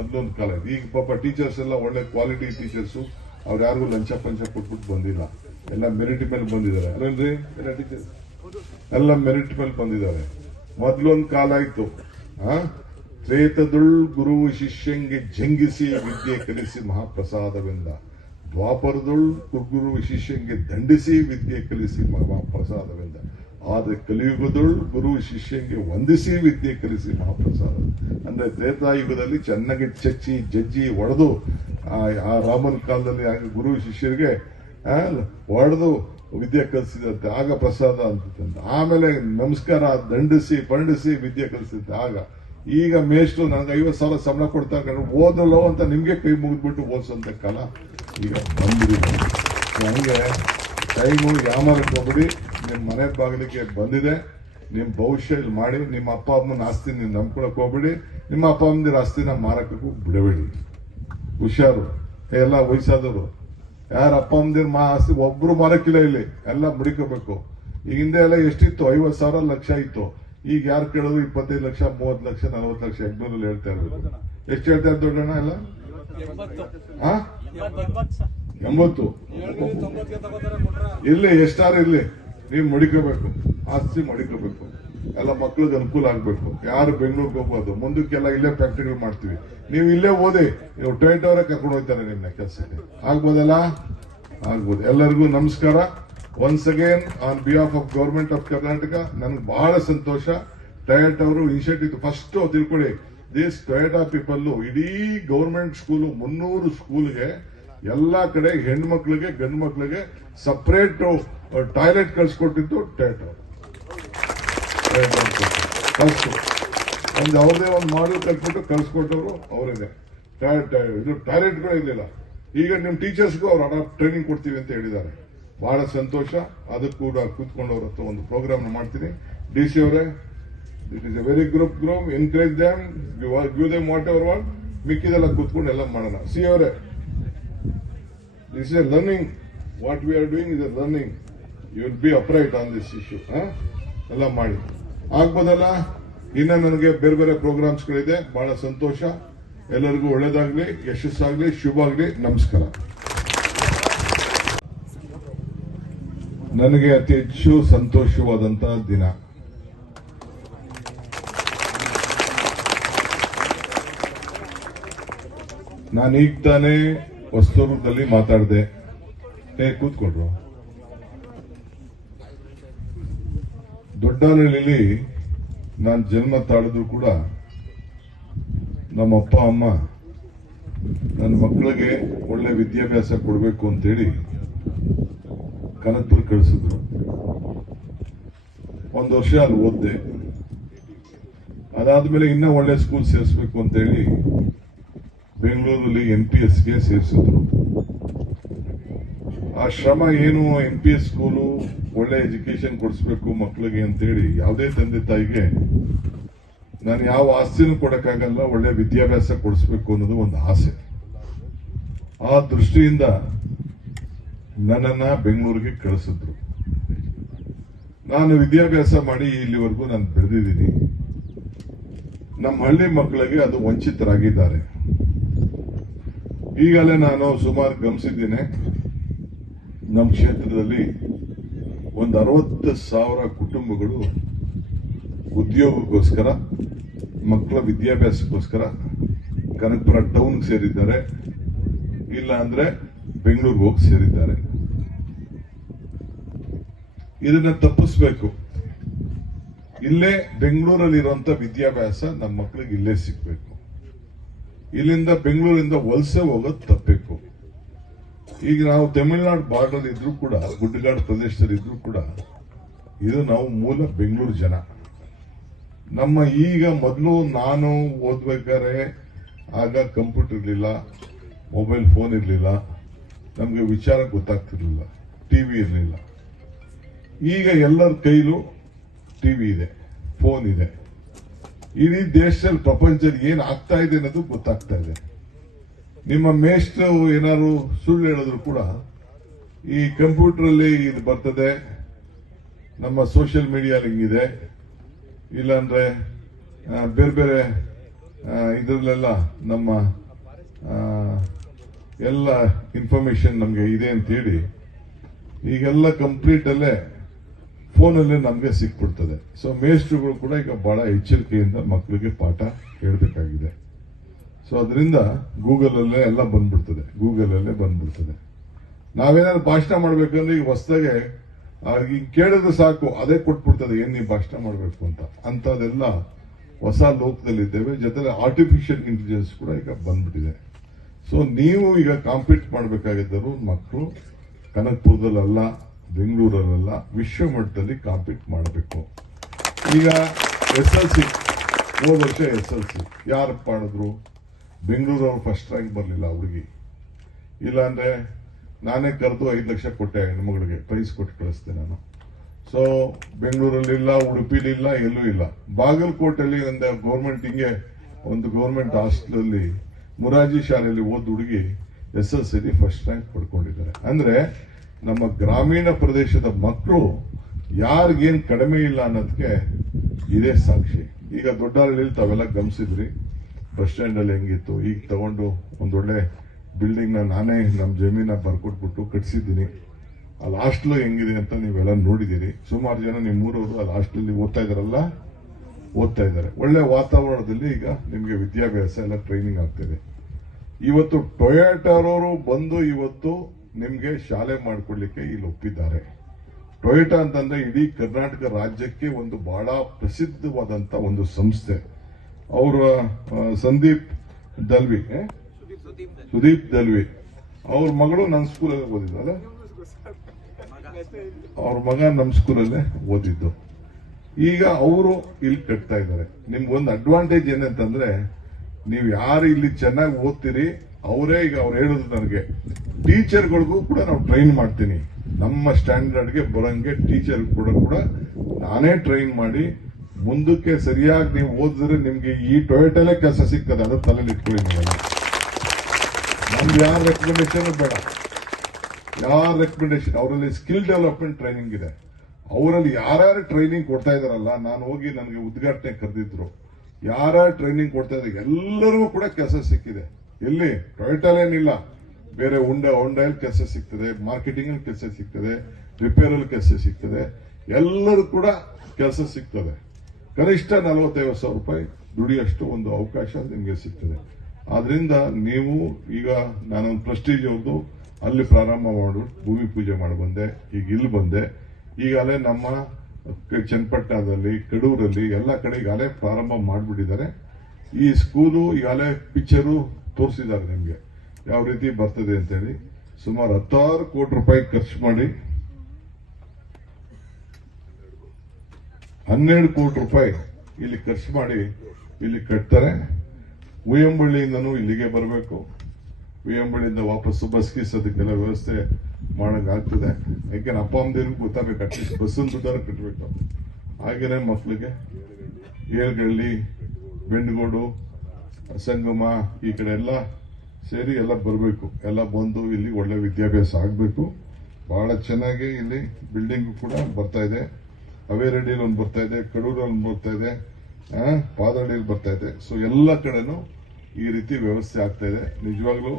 ಮೊದಲೊಂದು ಕಾಲ ಇದೆ. ಈಗ ಪಾಪ ಟೀಚರ್ಸ್ ಎಲ್ಲ ಒಳ್ಳೆ ಕ್ವಾಲಿಟಿ ಟೀಚರ್ಸು, ಅವ್ರು ಯಾರಿಗೂ ಲಂಚ ಪಂಚ ಕೊಟ್ಬಿಟ್ಟು ಬಂದಿಲ್ಲ, ಎಲ್ಲ ಮೆರಿಟ್ ಮೇಲೆ ಬಂದಿದ್ದಾರೆ. ಅಲ್ಲೇನ್ರಿ ಎಲ್ಲ ಟೀಚರ್ಸ್ ಎಲ್ಲ ಮೆರಿಟ್ ಮೇಲೆ ಬಂದಿದ್ದಾರೆ. ಮೊದಲೊಂದು ಕಾಲ ಇತ್ತು, ತ್ರೇತದುಳ್ ಗುರು ಶಿಷ್ಯಂಗೆ ಜಂಗಿಸಿ ವಿದ್ಯೆ ಕಲಿಸಿ ಮಹಾಪ್ರಸಾದವೆಂದ, ದ್ವಾಪರದುಳ್ ಗುರು ಶಿಷ್ಯಂಗೆ ದಂಡಿಸಿ ವಿದ್ಯೆ ಕಲಿಸಿ ಮಹಾಪ್ರಸಾದವೆಂದ, ಆದ್ರೆ ಕಲಿಯುಗದೊಳ್ ಗುರು ಶಿಷ್ಯಂಗೆ ವಂದಿಸಿ ವಿದ್ಯೆ ಕಲಿಸಿ ಮಹಾಪ್ರಸಾದ. ಅಂದ್ರೆ ತ್ರೇತಾಯುಗದಲ್ಲಿ ಚೆನ್ನಾಗಿ ಚಚ್ಚಿ ಜಜ್ಜಿ ಹೊಡೆದು ಆ ರಾಮನ ಕಾಲದಲ್ಲಿ ಗುರು ಶಿಷ್ಯರಿಗೆ ಹೊಡೆದು ವಿದ್ಯೆ ಕಲಿಸಿದಂತೆ, ಆಗ ಪ್ರಸಾದ ಅಂತಂತ. ಆಮೇಲೆ ನಮಸ್ಕಾರ ದಂಡಿಸಿ ಪಂಡಿಸಿ ವಿದ್ಯೆ ಕಲಿಸಿದಂತೆ ಆಗ. ಈಗ ಮೇಷ್ಟ್ರು ನನಗೆ 50,000 ಸಂಬಳ ಕೊಡ್ತಾರೆ, ಓದಲ್ಲೋ ಅಂತ ನಿಮ್ಗೆ ಕೈ ಮುಗಿದ್ಬಿಟ್ಟು ಓದಿಸೋಂತ ಕಾಲ ಈಗ ಬಂದಿದೆ. ಹಂಗೆ ಟೈಮು ಯಾಮಾರಕ್ಕೆ ಹೋಗ್ಬಿಡಿ, ನಿಮ್ಮ ಮನೆ ಬಾಗಿಲಿಗೆ ಬಂದಿದೆ, ನಿಮ್ಮ ಭವಿಷ್ಯ ಇಲ್ಲಿ ಮಾಡಿ. ನಿಮ್ಮ ಅಪ್ಪ ಅಮ್ಮನ ಆಸ್ತಿ ನೀವು ನಂಬ್ಕೊಳಕ್ ಹೋಗ್ಬಿಡಿ, ನಿಮ್ಮ ಅಪ್ಪ ಅಮ್ಮನ ಆಸ್ತಿನ ಮಾರಕ್ಕೂ ಬಿಡಬೇಡಿ. ಹುಷಾರು ಎಲ್ಲ ವಯಸ್ಸಾದವರು, ಯಾರ ಅಪ್ಪ ಅಮ್ಮದಿರ ಆಸ್ತಿ ಒಬ್ರು ಮಾರಕ್ಕಿಲ್ಲ, ಇಲ್ಲಿ ಎಲ್ಲ ಮುಡಿಕೋಬೇಕು. ಈಗ ಹಿಂದೆ ಎಲ್ಲ ಎಷ್ಟಿತ್ತು, 50,000 ಲಕ್ಷ ಇತ್ತು. ಈಗ ಯಾರು ಕೇಳೋದು 25 ಲಕ್ಷ 30 ಲಕ್ಷ 40 ಲಕ್ಷ ಎಗ್ನೂರಲ್ಲಿ ಹೇಳ್ತಾ ಇರ್ಬೇಕು. ಎಷ್ಟು ಹೇಳ್ತಾ ಇರ್ತಾರೆ ದೊಡ್ಡಣ್ಣ ಎಲ್ಲ? 80 ಇಲ್ಲಿ ಎಷ್ಟಾರು ಇರ್ಲಿ, ನೀವು ಮಡಿಕೋಬೇಕು, ಆಸ್ತಿ ಮಡಿಕೋಬೇಕು. ಎಲ್ಲ ಮಕ್ಳಿಗೆ ಅನುಕೂಲ ಆಗ್ಬೇಕು. ಯಾರು ಬೆಂಗಳೂರಿಗೆ ಹೋಗ್ಬೋದು, ಮುಂದಕ್ಕೆಲ್ಲ ಇಲ್ಲೇ ಫ್ಯಾಕ್ಟರಿಗಳು ಮಾಡ್ತೀವಿ. ನೀವು ಇಲ್ಲೇ ಓದಿ, ನೀವು ಟೊಯೋಟಾ ಅವರೇ ಕರ್ಕೊಂಡು ಹೋಗ್ತಾರೆ ನಿಮ್ನ ಕೆಲಸಕ್ಕೆ. ಆಗ್ಬೋದಲ್ಲ? ಆಗ್ಬೋದು. ಎಲ್ಲರಿಗೂ ನಮಸ್ಕಾರ. Once again on behalf of government of Karnataka ನನಗೆ ಬಹಳ ಸಂತೋಷ. ಟೊಯೋಟಾ ಅವರು ಇನಿಷಿಯೇಟಿವ್ ಫಸ್ಟ್ ತಿಳ್ಕೊಳ್ಳಿ, ದಿಸ್ ಟೊಯೋಟಾ ಪೀಪಲ್ ಇಡೀ ಗವರ್ಮೆಂಟ್ ಸ್ಕೂಲು 300 ಸ್ಕೂಲ್ಗೆ ಎಲ್ಲಾ ಕಡೆ ಹೆಣ್ಮಕ್ಳಿಗೆ ಗಂಡು ಮಕ್ಳಿಗೆ ಸಪರೇಟ್ ಟಾಯ್ಲೆಟ್ ಕಳ್ಸಿಕೊಟ್ಟಿದ್ದು ಟೊಯೋಟಾ ಫಸ್ಟ್. ಒಂದು ಅವ್ರದೇ ಒಂದು ಮಾಡಲ್ ಕಲ್ತ್ಬಿಟ್ಟು ಕಳ್ಸಿಕೊಟ್ಟವರು ಅವರೇನೆ. ಇದು ಟಾಯ್ಲೆಟ್ಗಳು ಇರಲಿಲ್ಲ. ಈಗ ನಿಮ್ಮ ಟೀಚರ್ಸ್ಗೂ ಅವ್ರು ಟ್ರೈನಿಂಗ್ ಕೊಡ್ತೀವಿ ಅಂತ ಹೇಳಿದ್ದಾರೆ. ಬಹಳ ಸಂತೋಷ. ಅದಕ್ಕೂ ಕೂಡ ಕೂತ್ಕೊಂಡವ್ರ ಹತ್ರ ಒಂದು ಪ್ರೋಗ್ರಾಮ್ ಮಾಡ್ತೀನಿ. DC ಅವರೇ, it is a very group encourage them, give them whatever what, ಮಿಕ್ಕಿದೆಲ್ಲ ಕೂತ್ಕೊಂಡು ಎಲ್ಲ ಮಾಡೋಣ. ಸಿ ಅವರೇ, this is a learning, what we are doing is a learning. You will be upright on this issue. ಎಲ್ಲ ಮಾಡಿ ಆಗ್ಬೋದಲ್ಲ? ಇನ್ನ ನನಗೆ ಬೇರೆ ಬೇರೆ ಪ್ರೋಗ್ರಾಮ್ಸ್ಗಳಿದೆ. ಬಹಳ ಸಂತೋಷ. ಎಲ್ಲರಿಗೂ ಒಳ್ಳೇದಾಗ್ಲಿ, ಯಶಸ್ಸಾಗ್ಲಿ, ಶುಭ ಆಗ್ಲಿ. ನಮಸ್ಕಾರ. ನನಗೆ ಅತಿ ಹೆಚ್ಚು ಸಂತೋಷವಾದಂತಹ ದಿನ. ನಾನೀಗ ತಾನೇ ಹೊಸದುರ್ಗದಲ್ಲಿ ಮಾತಾಡಿದೆ. ಕೂತ್ಕೊಂಡ್ರು. ದೊಡ್ಡನಹಳ್ಳಿಲಿ ನಾನು ಜನ್ಮ ತಾಳಿದ್ರು ಕೂಡ ನಮ್ಮ ಅಪ್ಪ ಅಮ್ಮ ನನ್ನ ಮಕ್ಕಳಿಗೆ ಒಳ್ಳೆ ವಿದ್ಯಾಭ್ಯಾಸ ಕೊಡಬೇಕು ಅಂತೇಳಿ ಕನಕಪುರ ಕಳಿಸಿದ್ರು. 1 ವರ್ಷ ಅಲ್ಲಿ ಓದ್ದೆ. ಅದಾದ್ಮೇಲೆ ಇನ್ನೂ ಒಳ್ಳೆ ಸ್ಕೂಲ್ ಸೇರಿಸಬೇಕು ಅಂತೇಳಿ ಬೆಂಗಳೂರಲ್ಲಿ NPSಗೆ ಸೇರಿಸಿದ್ರು. ಆ ಶ್ರಮ ಏನು, NPS ಸ್ಕೂಲು ಒಳ್ಳೆ ಎಜುಕೇಶನ್ ಕೊಡಿಸ್ಬೇಕು ಮಕ್ಕಳಿಗೆ ಅಂತೇಳಿ ಯಾವುದೇ ತಂದೆ ತಾಯಿಗೆ ನಾನು ಯಾವ ಆಸ್ತಿನೂ ಕೊಡಕ್ಕಾಗಲ್ಲ, ಒಳ್ಳೆ ವಿದ್ಯಾಭ್ಯಾಸ ಕೊಡಿಸ್ಬೇಕು ಅನ್ನೋದು ಒಂದು ಆಸೆ. ಆ ದೃಷ್ಟಿಯಿಂದ ನನ್ನನ್ನ ಬೆಂಗಳೂರಿಗೆ ಕಳಿಸಿದ್ರು. ನಾನು ವಿದ್ಯಾಭ್ಯಾಸ ಮಾಡಿ ಇಲ್ಲಿವರೆಗೂ ನಾನು ಬೆಳೆದಿದ್ದೀನಿ. ನಮ್ಮ ಹಳ್ಳಿ ಮಕ್ಕಳಿಗೆ ಅದು ವಂಚಿತರಾಗಿದ್ದಾರೆ. ಈಗಲೇ ನಾನು ಸುಮಾರು ಗಮನಿಸಿದ್ದೇನೆ, ನಮ್ಮ ಕ್ಷೇತ್ರದಲ್ಲಿ ಒಂದು 60,000 ಕುಟುಂಬಗಳು ಉದ್ಯೋಗಕ್ಕೋಸ್ಕರ, ಮಕ್ಕಳ ವಿದ್ಯಾಭ್ಯಾಸಕ್ಕೋಸ್ಕರ ಕನಕಪುರ ಟೌನ್ಗೆ ಸೇರಿದ್ದಾರೆ, ಇಲ್ಲ ಅಂದ್ರೆ ಬೆಂಗಳೂರಿಗೆ ಹೋಗಿ ಸೇರಿದ್ದಾರೆ. ಇದನ್ನ ತಪ್ಪಿಸ್ಬೇಕು. ಇಲ್ಲೇ ಬೆಂಗಳೂರಲ್ಲಿರುವಂತ ವಿದ್ಯಾಭ್ಯಾಸ ನಮ್ಮ ಮಕ್ಕಳಿಗೆ ಇಲ್ಲೇ ಸಿಗ್ಬೇಕು. ಇಲ್ಲಿಂದ ಬೆಂಗಳೂರಿಂದ ವಲಸೆ ಹೋಗೋದು ತಪ್ಪಬೇಕು. ಈಗ ನಾವು ತಮಿಳುನಾಡು ಬಾರ್ಡರ್ ಇದ್ರೂ ಕೂಡ, ಗುಡ್ಡಗಾಡು ಪ್ರದೇಶದಲ್ಲಿ ಇದ್ರೂ ಕೂಡ, ಇದು ನಾವು ಮೂಲ ಬೆಂಗಳೂರು ಜನ. ನಮ್ಮ ಈಗ ಮೊದಲು ನಾನು ಓದ್ಬೇಕಾದ್ರೆ ಆಗ ಕಂಪ್ಯೂಟರ್ ಇರಲಿಲ್ಲ, ಮೊಬೈಲ್ ಫೋನ್ ಇರಲಿಲ್ಲ, ನಮಗೆ ವಿಚಾರ ಗೊತ್ತಾಗ್ತಿರ್ಲಿಲ್ಲ, ಟಿವಿ ಇರಲಿಲ್ಲ. ಈಗ ಎಲ್ಲರ ಕೈಲೂ ಟಿವಿ ಇದೆ, ಫೋನ್ ಇದೆ. ಇಡೀ ದೇಶದಲ್ಲಿ ಪ್ರಪಂಚದಲ್ಲಿ ಏನ್ ಆಗ್ತಾ ಇದೆ ಅನ್ನೋದು ಗೊತ್ತಾಗ್ತಾ ಇದೆ. ನಿಮ್ಮ ಮೇಷ್ಟ್ರು ಏನಾದ್ರು ಸುಳ್ಳು ಹೇಳಿದ್ರು ಕೂಡ ಈ ಕಂಪ್ಯೂಟರ್ ಅಲ್ಲಿ ಇದು ಬರ್ತದೆ, ನಮ್ಮ ಸೋಷಿಯಲ್ ಮೀಡಿಯಾ ಹಿಂಗಿದೆ, ಇಲ್ಲಾಂದ್ರೆ ಬೇರೆ ಬೇರೆ ಇದರಲ್ಲೆಲ್ಲ ನಮ್ಮ ಎಲ್ಲ ಇನ್ಫಾರ್ಮೇಶನ್ ನಮಗೆ ಇದೆ ಅಂತೇಳಿ ಈಗೆಲ್ಲ ಕಂಪ್ಲೀಟಲ್ಲೇ ಫೋನಲ್ಲೇ ನಮಗೆ ಸಿಕ್ಬಿಡ್ತದೆ. ಸೊ ಮೇಸ್ಟ್ರುಗಳು ಕೂಡ ಈಗ ಬಹಳ ಎಚ್ಚರಿಕೆಯಿಂದ ಮಕ್ಕಳಿಗೆ ಪಾಠ ಹೇಳ್ಬೇಕಾಗಿದೆ. ಸೊ ಅದರಿಂದ ಗೂಗಲಲ್ಲೇ ಎಲ್ಲ ಗೂಗಲಲ್ಲೇ ಬಂದ್ಬಿಡ್ತದೆ. ನಾವೇನಾದ್ರು ಭಾಷಣ ಮಾಡ್ಬೇಕಂದ್ರೆ ಈಗ ಹೊಸದಾಗೆ ಈಗ ಕೇಳಿದ್ರೆ ಸಾಕು ಅದೇ ಕೊಟ್ಬಿಡ್ತದೆ ಏನ್ ನೀವು ಭಾಷಣ ಮಾಡಬೇಕು ಅಂತ. ಅಂತದೆಲ್ಲ ಹೊಸ ಲೋಕದಲ್ಲಿದ್ದೇವೆ. ಜೊತೆಲಿ ಆರ್ಟಿಫಿಷಿಯಲ್ ಇಂಟೆಲಿಜೆನ್ಸ್ ಕೂಡ ಈಗ ಬಂದ್ಬಿಟ್ಟಿದೆ. ಸೊ ನೀವು ಈಗ ಕಾಂಪೀಟ್ ಮಾಡಬೇಕಾಗಿದ್ದರು ಮಕ್ಕಳು ಕನಕಪುರದಲ್ಲ, ಬೆಂಗಳೂರಲ್ಲ, ವಿಶ್ವ ಮಟ್ಟದಲ್ಲಿ ಕಾಂಪೀಟ್ ಮಾಡಬೇಕು. ಈಗ SLC ಹೋದ ವರ್ಷ SLC ಯಾರು ಮಾಡಿದ್ರು? ಬೆಂಗಳೂರವ್ರು ಫಸ್ಟ್ ರ್ಯಾಂಕ್ ಬರಲಿಲ್ಲ ಹುಡುಗಿ. ಇಲ್ಲಾಂದ್ರೆ ನಾನೇ ಕರೆದು 5 ಲಕ್ಷ ಕೊಟ್ಟೆ ಹೆಣ್ಮಗಳಿಗೆ, ಪ್ರೈಸ್ ಕೊಟ್ಟು ಕಳಿಸ್ದೆ ನಾನು. ಸೊ ಬೆಂಗಳೂರಲ್ಲಿಲ್ಲ, ಉಡುಪಿಲಿಲ್ಲ, ಎಲ್ಲೂ ಇಲ್ಲ. ಬಾಗಲಕೋಟೆಯಲ್ಲಿ ಒಂದು ಗೌರ್ಮೆಂಟ್ ಹಾಸ್ಟೆಲಲ್ಲಿ ಮುರಾರ್ಜಿ ಶಾಲೆಯಲ್ಲಿ ಓದ್ ಹುಡುಗಿ SLC ಫಸ್ಟ್ ರ್ಯಾಂಕ್ ಪಡ್ಕೊಂಡಿದ್ದಾರೆ. ಅಂದ್ರೆ ನಮ್ಮ ಗ್ರಾಮೀಣ ಪ್ರದೇಶದ ಮಕ್ಕಳು ಯಾರಿಗೇನ್ ಕಡಿಮೆ ಇಲ್ಲ ಅನ್ನೋದಕ್ಕೆ ಇದೇ ಸಾಕ್ಷಿ. ಈಗ ದೊಡ್ಡಹಳ್ಳಿಯಲ್ಲಿ ತಾವೆಲ್ಲ ಗಮನಿಸಿದ್ರಿ, ಬಸ್ ಸ್ಟ್ಯಾಂಡ್ ಅಲ್ಲಿ ಹೆಂಗಿತ್ತು. ಈಗ ತಗೊಂಡು ಒಂದೊಳ್ಳೆ ಬಿಲ್ಡಿಂಗ್ ನಾನೇ ನಮ್ಮ ಜಮೀನ ಬರ್ಕೊಟ್ಬಿಟ್ಟು ಕಟ್ಸಿದ್ದೀನಿ. ಅಲ್ಲಿ ಹಾಸ್ಟೆಲ್ ಹೆಂಗಿದೆ ಅಂತ ನೀವೆಲ್ಲ ನೋಡಿದ್ದೀರಿ. ಸುಮಾರು ಜನ ನಿಮ್ಮೂರವರು ಅಲ್ಲಿ ಹಾಸ್ಟೆಲ್ ಓದ್ತಾ ಇದ್ದಾರೆ. ಒಳ್ಳೆ ವಾತಾವರಣದಲ್ಲಿ ಈಗ ನಿಮಗೆ ವಿದ್ಯಾಭ್ಯಾಸ ಎಲ್ಲ ಟ್ರೈನಿಂಗ್ ಆಗ್ತಿದೆ. ಇವತ್ತು ಟೊಯೋಟಾರವರು ಬಂದು ಇವತ್ತು ನಿಮ್ಗೆ ಶಾಲೆ ಮಾಡಿಕೊಡ್ಲಿಕ್ಕೆ ಇಲ್ಲಿ ಒಪ್ಪಿದ್ದಾರೆ. ಟೊಯೋಟಾ ಅಂತಂದ್ರೆ ಇಡೀ ಕರ್ನಾಟಕ ರಾಜ್ಯಕ್ಕೆ ಒಂದು ಬಹಳ ಪ್ರಸಿದ್ಧವಾದಂತ ಒಂದು ಸಂಸ್ಥೆ. ಅವರ ಸುದೀಪ್ ದಲ್ವಿ ಅವ್ರ ಮಗಳು ನನ್ನ ಸ್ಕೂಲಲ್ಲಿ ಓದಿದ್ದಲ್ಲ, ಅವ್ರ ಮಗ ನಮ್ಮ ಸ್ಕೂಲಲ್ಲೇ ಓದಿದ್ದು. ಈಗ ಅವರು ಇಲ್ಲಿ ಕಟ್ತಾ ಇದ್ದಾರೆ. ನಿಮ್ಗೊಂದು ಅಡ್ವಾಂಟೇಜ್ ಏನಂತಂದ್ರೆ, ನೀವು ಯಾರು ಇಲ್ಲಿ ಚೆನ್ನಾಗಿ ಓದ್ತೀರಿ ಅವರೇ ಈಗ ಅವ್ರು ಹೇಳೋದು ನನಗೆ ಟೀಚರ್ಗಳಿಗೂ ಕೂಡ ನಾವು ಟ್ರೈನ್ ಮಾಡ್ತೀನಿ. ನಮ್ಮ ಸ್ಟ್ಯಾಂಡರ್ಡ್ಗೆ ಬರಂಗೆ ಟೀಚರ್ ಕೂಡ ನಾನೇ ಟ್ರೈನ್ ಮಾಡಿ ಮುಂದಕ್ಕೆ ಸರಿಯಾಗಿ ನೀವು ಓದಿದ್ರೆ ನಿಮ್ಗೆ ಈ ಟೊಯೋಟಲ್ಲೇ ಕೆಲಸ ಸಿಗ್ತದೆ. ಅದು ತಲೆಯಲ್ಲಿ ಇಟ್ಕೊಳ್ಳಿ. ನೀವೆಲ್ಲ ನಮ್ಗೆ ಯಾರ ರೆಕಮೆಂಡೇಶನ್ ಬೇಡ, ಅವರಲ್ಲಿ ಸ್ಕಿಲ್ ಡೆವಲಪ್ಮೆಂಟ್ ಟ್ರೈನಿಂಗ್ ಇದೆ. ಅವರಲ್ಲಿ ಯಾರ್ಯಾರು ಟ್ರೈನಿಂಗ್ ಕೊಡ್ತಾ ಇದಾರಲ್ಲ, ನಾನು ಹೋಗಿ ನನಗೆ ಉದ್ಘಾಟನೆ ಕರೆದಿದ್ರು, ಯಾರ್ಯಾರು ಟ್ರೈನಿಂಗ್ ಕೊಡ್ತಾ ಇದ್ದಾರೆ ಎಲ್ಲರಿಗೂ ಕೂಡ ಕೆಲಸ ಸಿಕ್ಕಿದೆ. ಎಲ್ಲಿ ಟೊಯೋಟಲ್ಲೇನಿಲ್ಲ, ಬೇರೆ ಹೊಂಡಲ್ಲಿ ಕೆಲಸ ಸಿಗ್ತದೆ, ಮಾರ್ಕೆಟಿಂಗ್ ಅಲ್ಲಿ ಕೆಲಸ ಸಿಗ್ತದೆ, ರಿಪೇರ್ ಅಲ್ಲಿ ಕೆಲಸ ಸಿಗ್ತದೆ, ಎಲ್ಲರೂ ಕೂಡ ಕೆಲಸ ಸಿಗ್ತದೆ. ಕನಿಷ್ಠ 45,000 ರೂಪಾಯಿ ದುಡಿಯಷ್ಟು ಒಂದು ಅವಕಾಶ ನಿಮಗೆ ಸಿಗ್ತದೆ. ಆದ್ರಿಂದ ನೀವು ಈಗ ನಾನೊಂದು ಪ್ರೆಸ್ಟೀಜ್ ಅವ್ರದ್ದು ಅಲ್ಲಿ ಪ್ರಾರಂಭ ಮಾಡಿ ಭೂಮಿ ಪೂಜೆ ಮಾಡಿ ಬಂದೆ. ಈಗ ಇಲ್ಲಿ ಬಂದೆ. ಈಗಾಗಲೇ ನಮ್ಮ ಚನ್ನಪಟ್ಟಣದಲ್ಲಿ, ಕಡೂರಲ್ಲಿ ಎಲ್ಲ ಕಡೆ ಈಗಾಗಲೇ ಪ್ರಾರಂಭ ಮಾಡಿಬಿಟ್ಟಿದ್ದಾರೆ. ಈ ಸ್ಕೂಲು ಈಗಾಗಲೇ ಪಿಕ್ಚರು ತೋರಿಸಿದ್ದಾರೆ ನಿಮ್ಗೆ ಯಾವ ರೀತಿ ಬರ್ತದೆ ಅಂತೇಳಿ. ಸುಮಾರು 16 ಕೋಟಿ ರೂಪಾಯಿ ಖರ್ಚು ಮಾಡಿ 12 ಕೋಟಿ ರೂಪಾಯಿ ಇಲ್ಲಿ ಖರ್ಚು ಮಾಡಿ ಇಲ್ಲಿ ಕಟ್ತಾರೆ. ಉಯ್ಯಂಬಳ್ಳಿಯಿಂದನೂ ಇಲ್ಲಿಗೆ ಬರಬೇಕು. ಉಯ್ಯಂಬಳ್ಳಿಯಿಂದ ವಾಪಸ್ಸು ಬಸ್ ಗೀಸ್ ಅದಕ್ಕೆಲ್ಲ ವ್ಯವಸ್ಥೆ ಮಾಡಂಗಾಗ್ತದೆ. ಯಾಕೆಂದ್ರೆ ಅಪ್ಪ ಅಮ್ಮದಿರ್ಗೂ ಗೊತ್ತಾಗಬೇಕು, ಅಟ್ಲೀಸ್ಟ್ ಬಸ್ಸನ್ನು ದುಡ್ಡಾರ ಕಟ್ಟಬೇಕು. ಹಾಗೇನೆ ಮಕ್ಕಳಿಗೆ ಏಳ್ಗಳ್ಳಿ, ಬೆಂಡಗೋಡು, ಸಂಗಮ ಈ ಕಡೆ ಎಲ್ಲ ಸೇರಿ ಎಲ್ಲ ಬರಬೇಕು. ಎಲ್ಲ ಬಂದು ಇಲ್ಲಿ ಒಳ್ಳೆ ವಿದ್ಯಾಭ್ಯಾಸ ಆಗಬೇಕು. ಬಹಳ ಚೆನ್ನಾಗಿ ಇಲ್ಲಿ ಬಿಲ್ಡಿಂಗ್ ಕೂಡ ಬರ್ತಾ ಇದೆ. ಅವೇರೆಡ್ಡಿಯಲ್ಲಿ ಒಂದು ಬರ್ತಾ ಇದೆ, ಕಡೂರಲ್ಲಿ ಒಂದು ಬರ್ತಾ ಇದೆ, ಪಾದಹಳ್ಳಿಯಲ್ಲಿ ಬರ್ತಾ ಇದೆ. ಸೊ ಎಲ್ಲ ಕಡೆನೂ ಈ ರೀತಿ ವ್ಯವಸ್ಥೆ ಆಗ್ತಾ ಇದೆ. ನಿಜವಾಗ್ಲೂ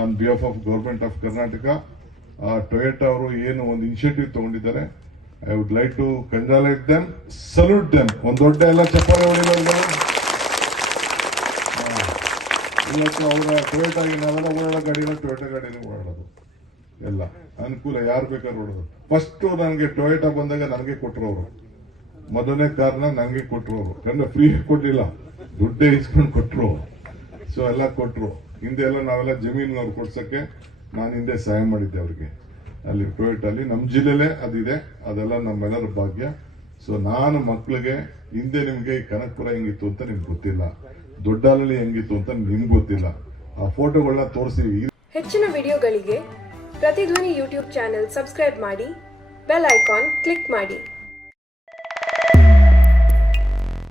on behalf of government of Karnataka, Toyota ಅವರು ಏನು ಒಂದು ಇನಿಷಿಯೇಟಿವ್ ತಗೊಂಡಿದ್ದಾರೆ, I would like to congratulate them, salute them. ಒಂದು ದೊಡ್ಡ ಎಲ್ಲ ಚಪ್ಪಾಳೆ ಹೊಡಿಲ್ಲ. ಇವತ್ತು ಅವರ ಟೊಯೋಟಾಗಿ ನಾವೆಲ್ಲ ಓಡಾಡೋ ಗಾಡಿನ ಟೊಯೋಟಾ ಗಾಡಿನ ಓಡಾಡೋದು ಎಲ್ಲ ಅನುಕೂಲ. ಯಾರು ಬೇಕಾದ್ರೂ ಓಡೋದು. ಫಸ್ಟ್ ನನಗೆ ಟೊಯೋಟಾ ಬಂದಾಗ ನನಗೆ ಕೊಟ್ಟರು ಅವರು, ಮೊದಲನೇ ಕಾರ್ನ ನನಗೆ ಕೊಟ್ಟರು ಅವರು. ಕಂದ್ರೆ ಫ್ರೀ ಕೊಡ್ಲಿಲ್ಲ, ದುಡ್ಡೇ ಇಸ್ಕೊಂಡು ಕೊಟ್ಟರು. ಸೊ ಎಲ್ಲ ಕೊಟ್ಟರು. ಹಿಂದೆ ಎಲ್ಲ ನಾವೆಲ್ಲ ಜಮೀನು ಅವ್ರು ಕೊಡ್ಸಕ್ಕೆ ನಾನು ಹಿಂದೆ ಸಹಾಯ ಮಾಡಿದ್ದೆ ಅವ್ರಿಗೆ. ಅಲ್ಲಿ ಟೊಯೋಟಲ್ಲಿ ನಮ್ಮ ಜಿಲ್ಲೆಲೇ ಅದಿದೆ. ಅದೆಲ್ಲ ನಮ್ಮೆಲ್ಲರ ಭಾಗ್ಯ. ಸೊ ನಾನು ಮಕ್ಕಳಿಗೆ ಹಿಂದೆ ನಿಮ್ಗೆ ಕನಕಪುರ ಹೆಂಗಿತ್ತು ಅಂತ ನಿಮ್ಗೆ ಗೊತ್ತಿಲ್ಲ, ದೊಡ್ಡಹಳ್ಳಿ ಹೆಂಗಿತ್ತು ಅಂತ ನಿಮ್ಗೆ ಗೊತ್ತಿಲ್ಲ. ಆ ಫೋಟೋಗಳನ್ನ ತೋರಿಸ್ತೀವಿ. ಹೆಚ್ಚಿನ ವಿಡಿಯೋಗಳಿಗೆ ಪ್ರತಿಧ್ವನಿ ಯೂಟ್ಯೂಬ್ ಚಾನೆಲ್ ಸಬ್ಸ್ಕ್ರೈಬ್ ಮಾಡಿ, ಬೆಲ್ ಐಕಾನ್ ಕ್ಲಿಕ್ ಮಾಡಿ.